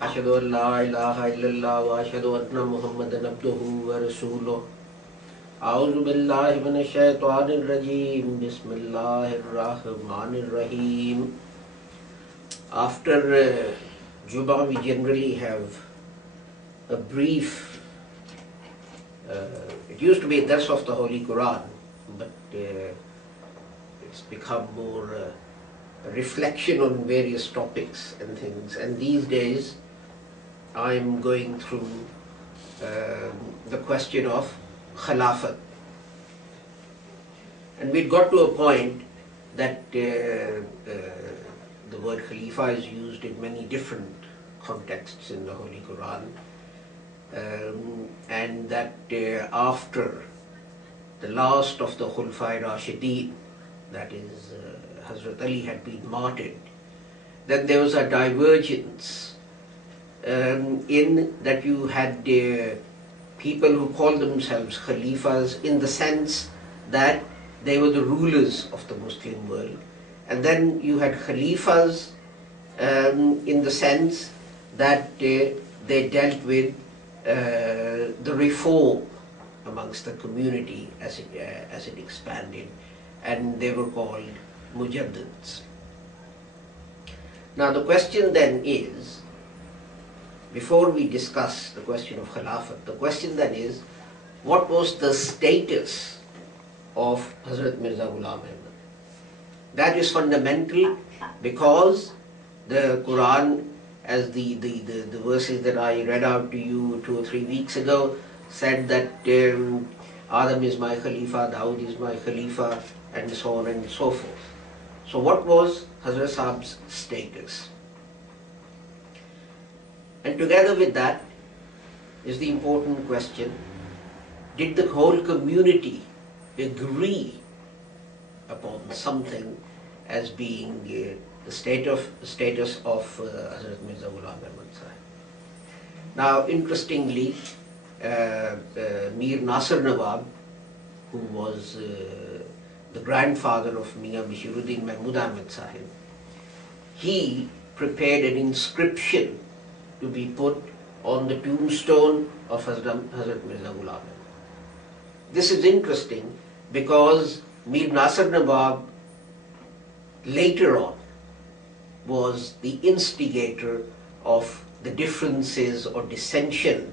Ashhadu an la ilaha illallah wa ashhadu anna Muhammadan abduhu wa rasuluh. A'udhu billahi minash shaitanir rajeem. Bismillahir rahmanir rahim. After Juba, we generally have a brief. It used to be a dars of the Holy Quran, but it's become more a reflection on various topics and things. And these days, I'm going through the question of Khilafat. And we'd got to a point that the word Khalifa is used in many different contexts in the Holy Quran. And that after the last of the Khulafai Rashideen, that is Hazrat Ali, had been martyred, then there was a divergence in that you had people who called themselves Khalifas in the sense that they were the rulers of the Muslim world, and then you had Khalifas in the sense that they dealt with the reform amongst the community as it expanded, and they were called Mujaddids. Now the question then is, before we discuss the question of Khilafat, the question then is, what was the status of Hazrat Mirza Ghulam Ahmad? That is fundamental, because the Quran, as the verses that I read out to you 2 or 3 weeks ago, said that Adam is my Khalifa, Dawood is my Khalifa, and so on and so forth. So what was Hazrat Sahab's status? And together with that is the important question, did the whole community agree upon something as being the status of Hazrat Mirza Ghulam Ahmad Sahib? Now, interestingly, Mir Nasir Nawab, who was the grandfather of Mian Bashiruddin Mahmud Ahmad Sahib, he prepared an inscription to be put on the tombstone of Hazrat Mirza Ghulam Ahmad. This is interesting because Mir Nasir Nawab later on was the instigator of the differences or dissension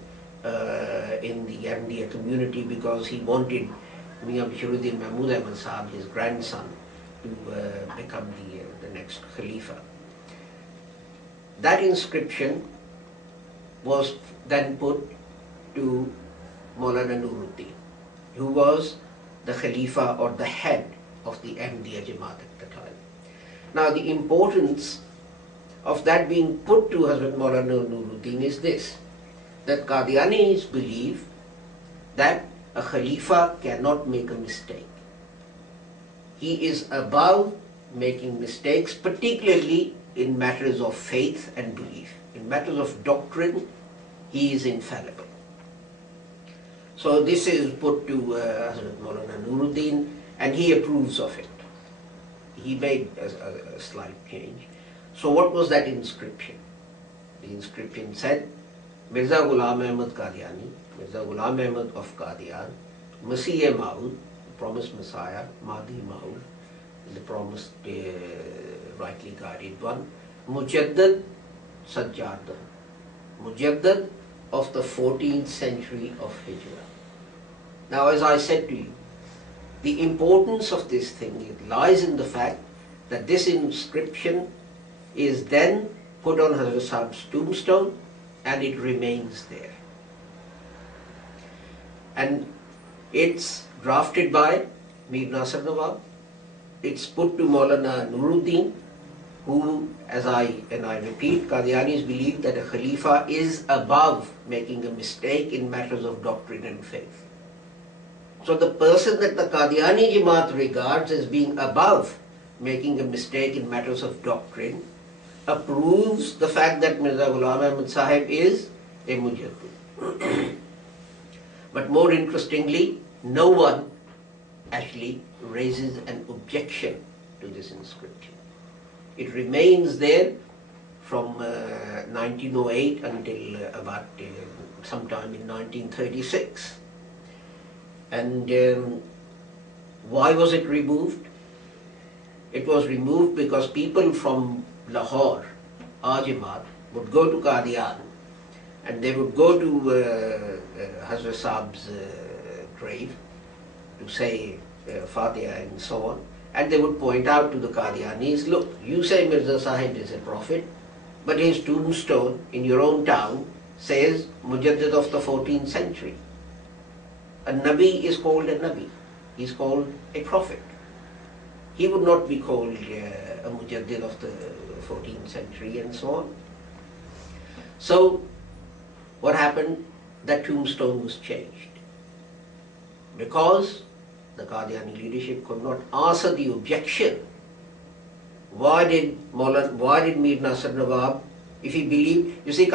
in the Ahmadiyya community, because he wanted Mian Bashiruddin Mahmud Ahmad Sahib, his grandson, to become the next Khalifa. That inscription was then put to Maulana Nuruddin, who was the Khalifa or the head of the Ahmadiyya Jamaat at the time. Now the importance of that being put to Hazrat Maulana Nuruddin is this, that Qadianis believe that a Khalifa cannot make a mistake. He is above making mistakes, particularly in matters of faith and belief. In matters of doctrine, he is infallible. So this is put to Hazrat Maulana Nuruddin, and he approves of it. He made a slight change. So what was that inscription? The inscription said, Mirza Ghulam Ahmad Qadiani, Mirza Ghulam Ahmad of Qadian, Masih Maud, the promised Messiah, Mahdi Maud, the promised rightly guided one, Mujaddad Sajjada, Mujaddad of the 14th century of Hijrah. Now, as I said to you, the importance of this thing lies in the fact that this inscription is then put on Hazrat Sahab's tombstone, and it remains there. And it's drafted by Mir Nasir Nawab. It's put to Maulana Nuruddin, who, as I repeat, Qadianis believe that a Khalifa is above making a mistake in matters of doctrine and faith. So the person that the Qadiani Jamaat regards as being above making a mistake in matters of doctrine approves the fact that Mirza Ghulam Ahmad Sahib is a Mujaddid. But more interestingly, no one actually raises an objection to this inscription. It remains there from 1908 until about sometime in 1936. And why was it removed? It was removed because people from Lahore, Ajimat, would go to Qadian and they would go to Hazrat Saab's grave to say Fatiha and so on, and they would point out to the Qadianis, look, you say Mirza Sahib is a prophet, but his tombstone in your own town says Mujaddid of the 14th century. A Nabi is called a Nabi, he is called a prophet. He would not be called a Mujaddid of the 14th century and so on. So what happened? That tombstone was changed because the Qadiani leadership could not answer the objection. Why did Mir Nasr Nawab, if he believed, you see,